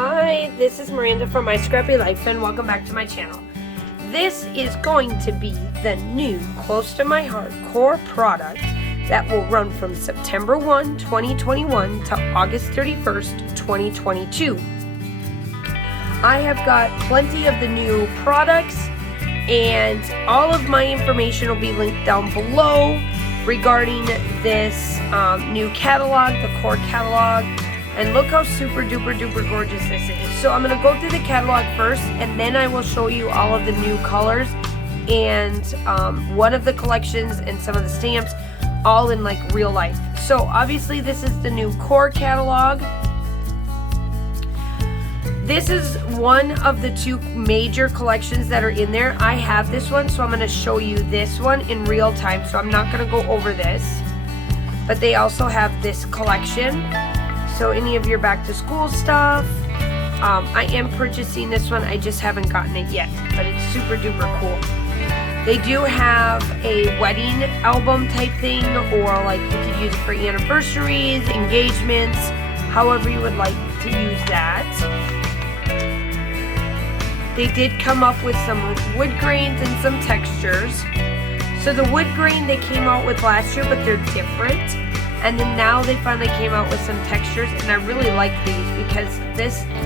Hi, this is Miranda from My Scrappy Life and welcome back to my channel. This is going to be the new close to my heart core product that will run from September 1, 2021 to August 31st, 2022. I have got plenty of the new products and all of my information will be linked down below regarding this new catalog, the core catalog. And look how super duper duper gorgeous this is. So I'm going to go through the catalog first and then I will show you all of the new colors and one of the collections and some of the stamps all in like real life. So obviously this is the new core catalog. This is one of the two major collections that are in there. I have this one, so I'm going to show you this one in real time. So I'm not going to go over this. But they also have this collection. So any of your back to school stuff, I am purchasing this one. I just haven't gotten it yet, but it's super duper cool. They do have a wedding album type thing, or like you could use it for anniversaries, engagements, however you would like to use that. They did come up with some wood grains and some textures. So the wood grain they came out with last year, but they're different. And then now they finally came out with some textures, and I really like these because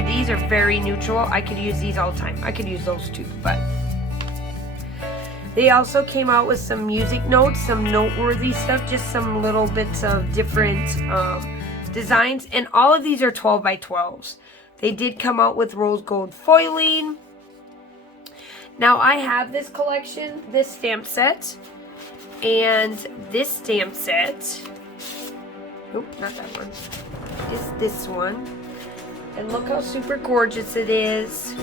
these are very neutral. I could use these all the time. I could use those too, but they also came out with some music notes, some noteworthy stuff, just some little bits of different designs, and all of these are 12 by 12s. They did come out with rose gold foiling. Now I have this collection, this stamp set, and this stamp set. Nope, not that one. It's this one. And look how super gorgeous it is.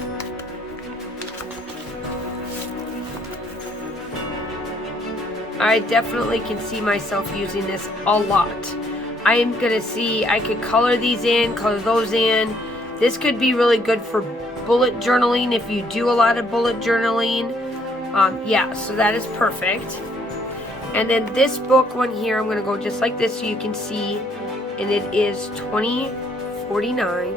I definitely can see myself using this a lot. I am going to see, I could color these in, color those in. This could be really good for bullet journaling if you do a lot of bullet journaling. Yeah, so that is perfect. And then this book one here, I'm going to go just like this so you can see. And it is $20.49.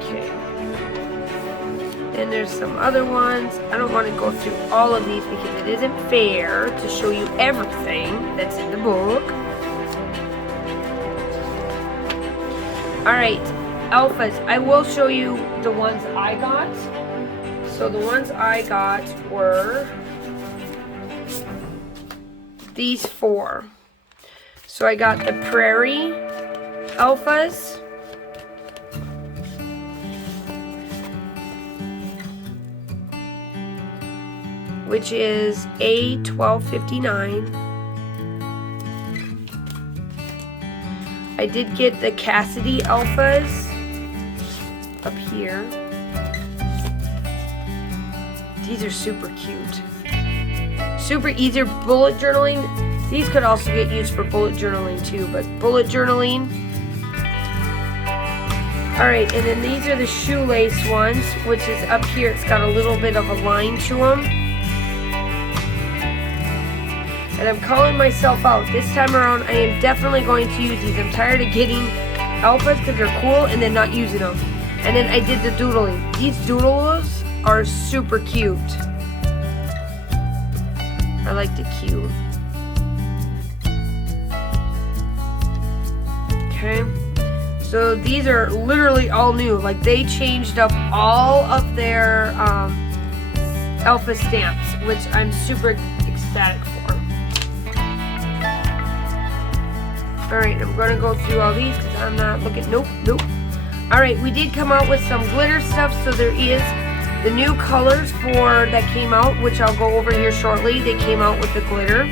Okay. Then there's some other ones. I don't want to go through all of these because it isn't fair to show you everything that's in the book. Alright, alphas. I will show you the ones I got. So the ones I got were these four. So I got the Prairie alphas. Which is A1259. I did get the Cassidy alphas up here. These are super cute. Super easy bullet journaling. These could also get used for bullet journaling too, but bullet journaling. Alright, and then these are the shoelace ones, which is up here. It's got a little bit of a line to them. And I'm calling myself out. This time around, I am definitely going to use these. I'm tired of getting alphas because they're cool and then not using them. And then I did the doodling. These doodles are super cute. I like the cute. Okay. So these are literally all new. Like they changed up all of their alpha stamps, which I'm super ecstatic for. Alright, I'm going to go through all these because I'm not looking. Nope. Alright, we did come out with some glitter stuff. So there is the new colors that came out, which I'll go over here shortly. They came out with the glitter.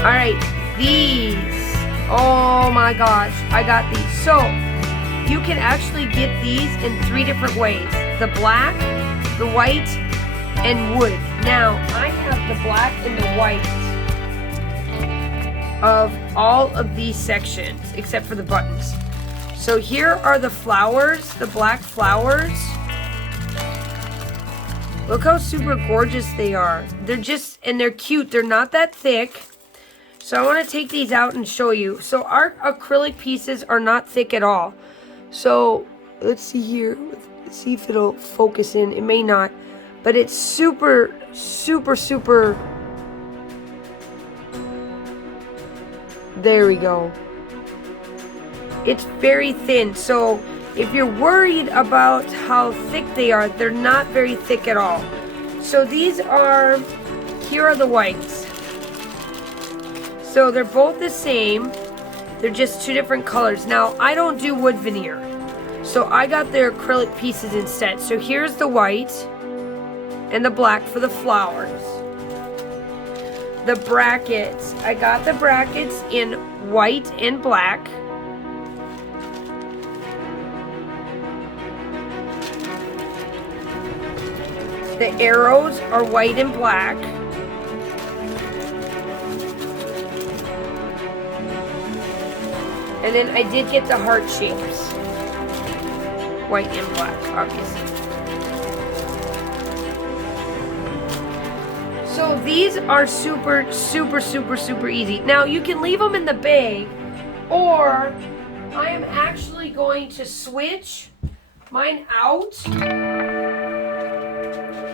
Alright, these. Oh my gosh, I got these. So, you can actually get these in 3 different ways. The black, the white, and wood. Now, I have the black and the white of all of these sections, except for the buttons. So here are the flowers, the black flowers. Look how super gorgeous they are. They're just, and they're cute. They're not that thick. So I want to take these out and show you. So our acrylic pieces are not thick at all. So let's see here. Let's see if it'll focus in. It may not. But it's super, super, super. There we go. It's very thin. So if you're worried about how thick they are, they're not very thick at all. So these are, here are the whites. So they're both the same. They're just two different colors. Now, I don't do wood veneer. So I got their acrylic pieces instead. So here's the white and the black for the flowers. The brackets. I got the brackets in white and black. The arrows are white and black. And then I did get the heart shapes. White and black, obviously. So these are super, super, super, super easy. Now you can leave them in the bag, or I am actually going to switch mine out.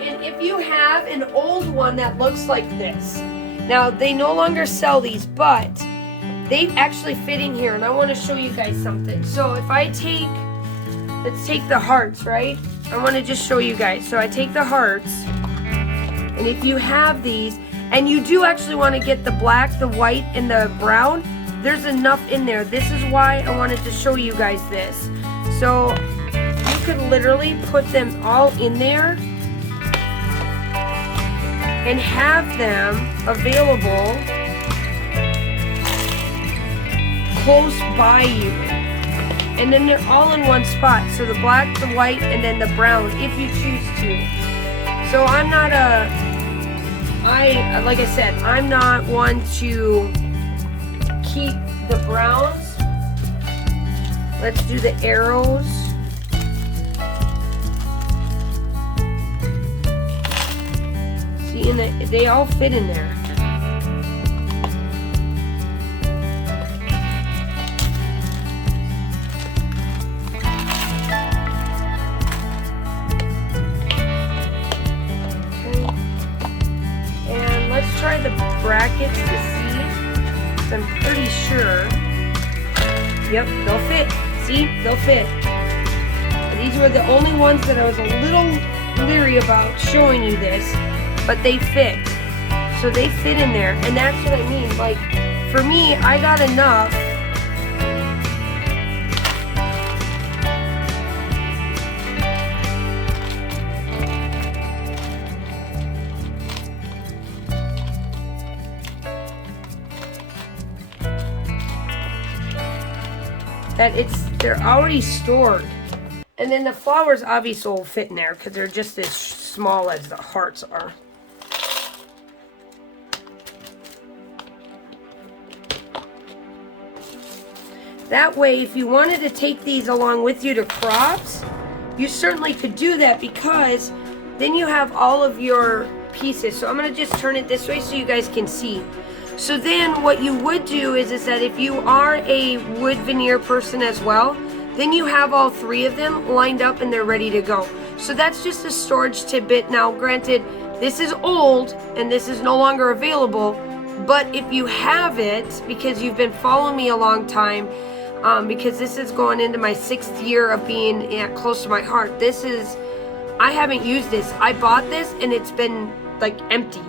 And if you have an old one that looks like this, now they no longer sell these, but they actually fit in here, and I want to show you guys something. So if I take, let's take the hearts, right? I want to just show you guys. So I take the hearts, and if you have these, and you do actually want to get the black, the white, and the brown, there's enough in there. This is why I wanted to show you guys this. So you could literally put them all in there and have them available close by you. And then they're all in one spot. So the black, the white, and then the brown, if you choose to. So I'm not like I said, I'm not one to keep the browns. Let's do the arrows. See, and they all fit in there. Try the brackets to see. So I'm pretty sure. Yep, they'll fit. See, they'll fit. And these were the only ones that I was a little leery about showing you this, but they fit. So they fit in there, and that's what I mean. Like, for me, I got enough. That they're already stored. And then the flowers obviously will fit in there because they're just as small as the hearts are. That way, if you wanted to take these along with you to crops, you certainly could do that, because then you have all of your pieces. So I'm going to just turn it this way so you guys can see. So then what you would do is that if you are a wood veneer person as well, then you have all three of them lined up and they're ready to go. So that's just a storage tidbit. Now, granted, this is old and this is no longer available, but if you have it, because you've been following me a long time, because this is going into my 6th year of being close to my heart, I haven't used this. I bought this and it's been like emptied.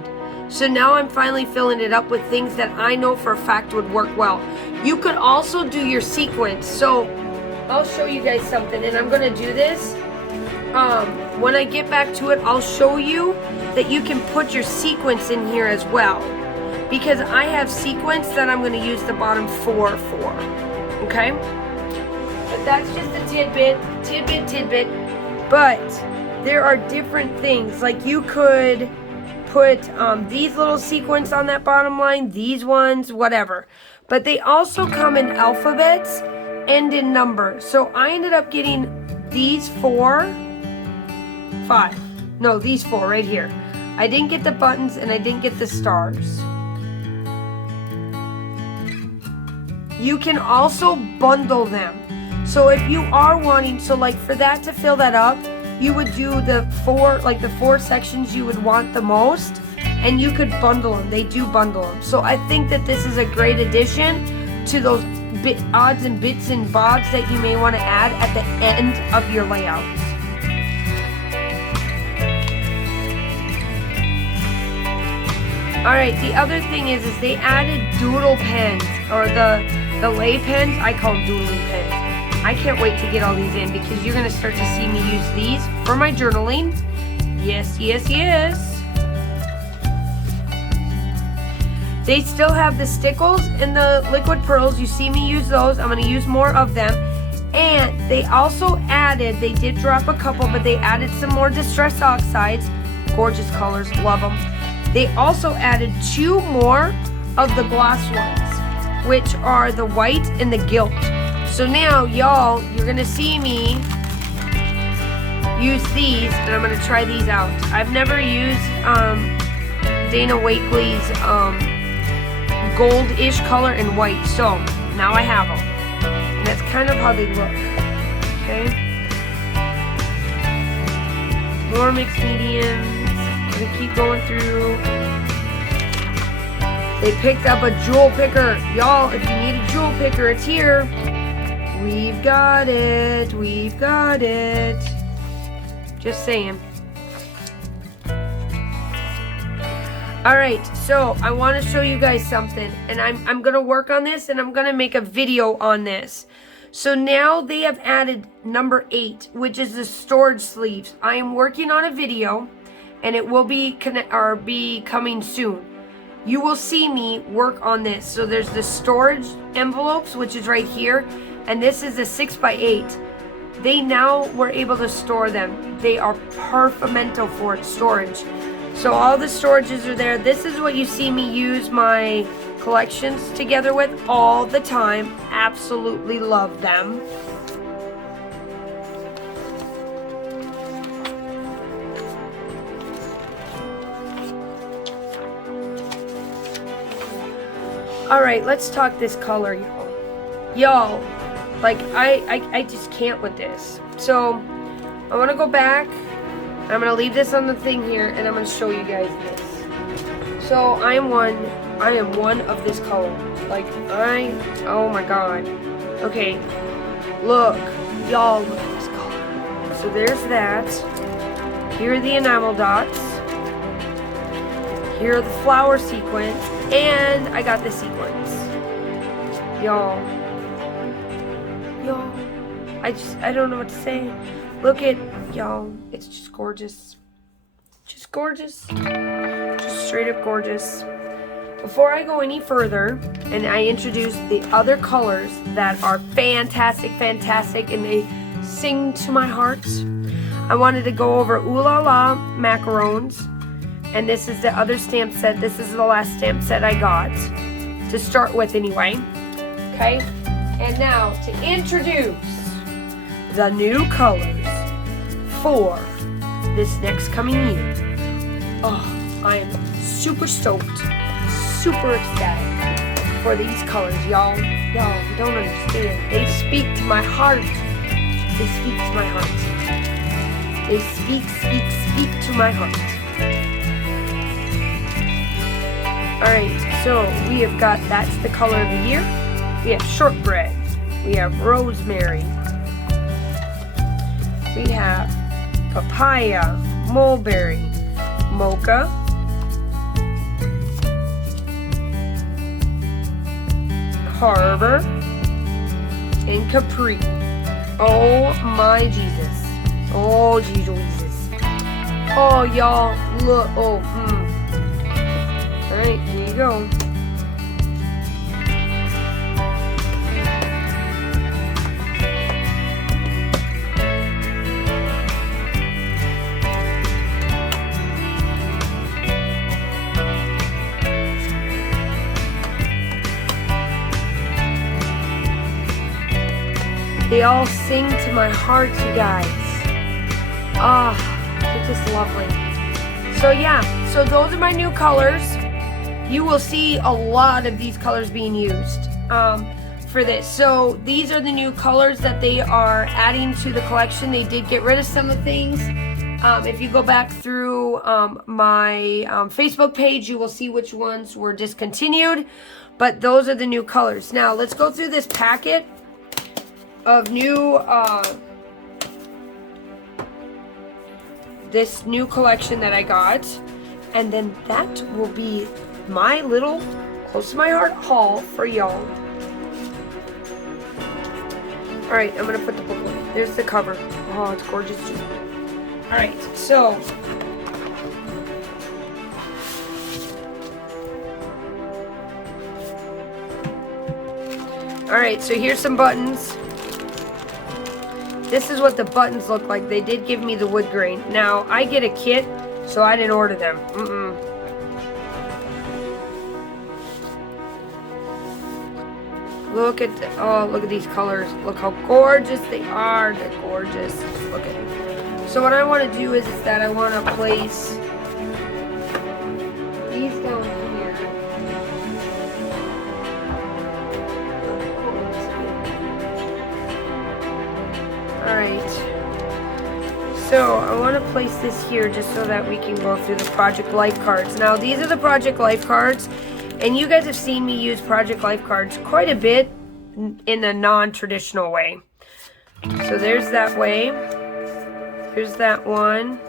So now I'm finally filling it up with things that I know for a fact would work well. You could also do your sequins. So I'll show you guys something, and I'm gonna do this. When I get back to it, I'll show you that you can put your sequins in here as well, because I have sequins that I'm gonna use the bottom 4 for, okay? But that's just a tidbit. But there are different things, like you could put these little sequins on that bottom line, these ones, whatever. But they also come in alphabets, end in number. So I ended up getting these these four right here. I didn't get the buttons and I didn't get the stars. You can also bundle them. So if you are wanting, so like for that to fill that up, you would do the four sections you would want the most, and you could bundle them. They do bundle them. So I think that this is a great addition to those odds and bits and bobs that you may want to add at the end of your layouts. Alright, the other thing is they added doodle pens, or the lay pens. I call them doodling pens. I can't wait to get all these in because you're going to start to see me use these for my journaling. Yes, yes, yes. They still have the stickles and the liquid pearls. You see me use those. I'm going to use more of them. And they also added, they did drop a couple, but they added some more distress oxides. Gorgeous colors, love them. They also added 2 more of the gloss ones, which are the white and the gilt. So now, y'all, you're going to see me use these, and I'm going to try these out. I've never used Dana Wakley's gold-ish color and white, so now I have them. And that's kind of how they look. Okay. More mixed mediums. I'm going to keep going through. They picked up a jewel picker. Y'all, if you need a jewel picker, it's here. We've got it. We've got it. Just saying. Alright, so I want to show you guys something. And I'm going to work on this and I'm going to make a video on this. So now they have added number 8, which is the storage sleeves. I am working on a video and it will be coming soon. You will see me work on this. So there's the storage envelopes, which is right here. And this is a 6x8. They now were able to store them. They are perfecto for storage. So all the storages are there. This is what you see me use my collections together with all the time. Absolutely love them. Alright, let's talk this color, y'all. Y'all, like, I just can't with this. So, I want to go back. I'm going to leave this on the thing here, and I'm going to show you guys this. So, I am one of this color. Like, oh my god. Okay, look. Y'all, look at this color. So, there's that. Here are the enamel dots. Here are the flower sequins. And I got the sequins. Y'all, I don't know what to say. Look at, y'all, it's just gorgeous. Just gorgeous. Just straight up gorgeous. Before I go any further, and I introduce the other colors that are fantastic, and they sing to my heart, I wanted to go over Ooh La La macarons. And this is the other stamp set. This is the last stamp set I got, to start with anyway. Okay? And now, to introduce the new colors for this next coming year. Oh, I am super stoked, super ecstatic for these colors, y'all. Y'all, you don't understand. They speak to my heart. They speak to my heart. They speak to my heart. Alright, so we have got, that's the color of the year. We have shortbread. We have rosemary. We have papaya, mulberry, mocha, harbor, and capri. Oh my Jesus. Oh Jesus. Oh y'all, look, Alright, here you go. They all sing to my heart, you guys. Ah, they're just lovely. So yeah, so those are my new colors. You will see a lot of these colors being used for this. So these are the new colors that they are adding to the collection. They did get rid of some of the things. If you go back through my Facebook page, you will see which ones were discontinued. But those are the new colors. Now let's go through this packet of new this new collection that I got, and then that will be my little close to my heart haul for y'all. Alright, I'm gonna put the book away. There's the cover. Oh, it's gorgeous too. Alright, so alright, so here's some buttons. This is what the buttons look like. They did give me the wood grain. Now, I get a kit, so I didn't order them. Look at look at these colors. Look how gorgeous they are. They're gorgeous. Look at it. So what I want to do is that I want to place these down here. Alright, so I want to place this here just so that we can go through the Project Life cards. Now these are the Project Life cards, and you guys have seen me use Project Life cards quite a bit in a non-traditional way. So there's that way, there's that one.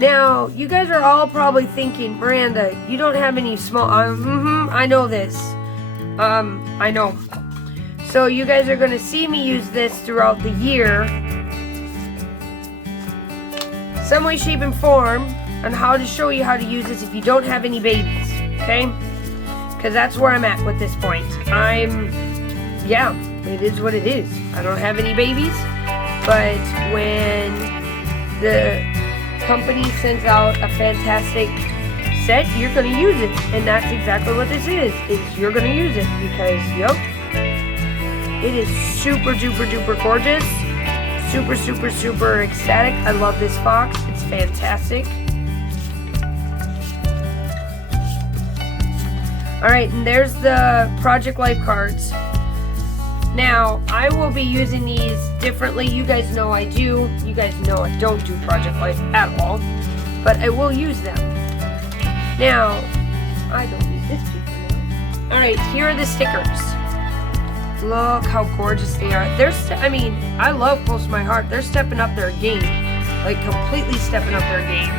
Now you guys are all probably thinking, Miranda, you don't have any small, I know this, I know. So you guys are going to see me use this throughout the year, some way, shape, and form, on how to show you how to use this if you don't have any babies, okay? Because that's where I'm at with this point. Yeah, it is what it is. I don't have any babies, but when the company sends out a fantastic set, you're going to use it, and that's exactly what this is. You're going to use it because, yep. It is super duper duper gorgeous. Super, super, super ecstatic. I love this box. It's fantastic. Alright, and there's the Project Life cards. Now, I will be using these differently. You guys know I do. You guys know I don't do Project Life at all. But I will use them. Now, I don't need this paper now. Alright, here are the stickers. Look how gorgeous they are. I mean, I love Close to My Heart. They're stepping up their game. Like, completely stepping up their game.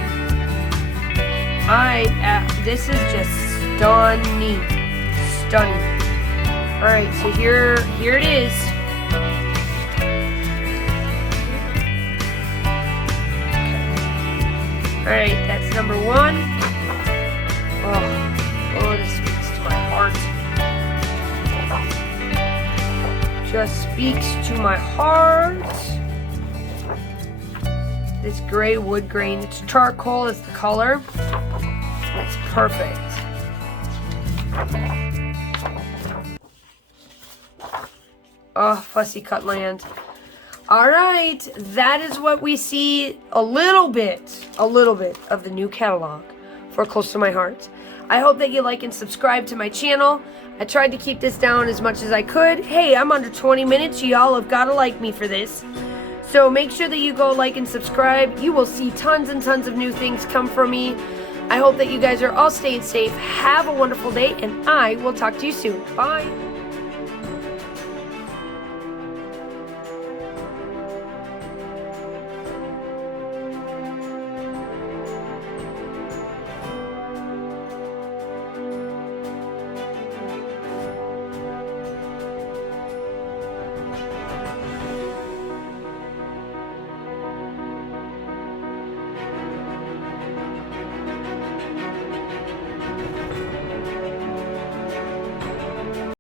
This is just stunning. Stunning. Alright, so here it is. Alright, that's number one. Oh, this speaks to my heart. Just speaks to my heart. This gray wood grain. It's charcoal is the color. It's perfect. Oh, Fussy Cut Land. Alright, that is what we see a little bit of the new catalog for Close to My Heart. I hope that you like and subscribe to my channel. I tried to keep this down as much as I could. Hey, I'm under 20 minutes. Y'all have got to like me for this. So make sure that you go like and subscribe. You will see tons and tons of new things come from me. I hope that you guys are all staying safe. Have a wonderful day, and I will talk to you soon. Bye.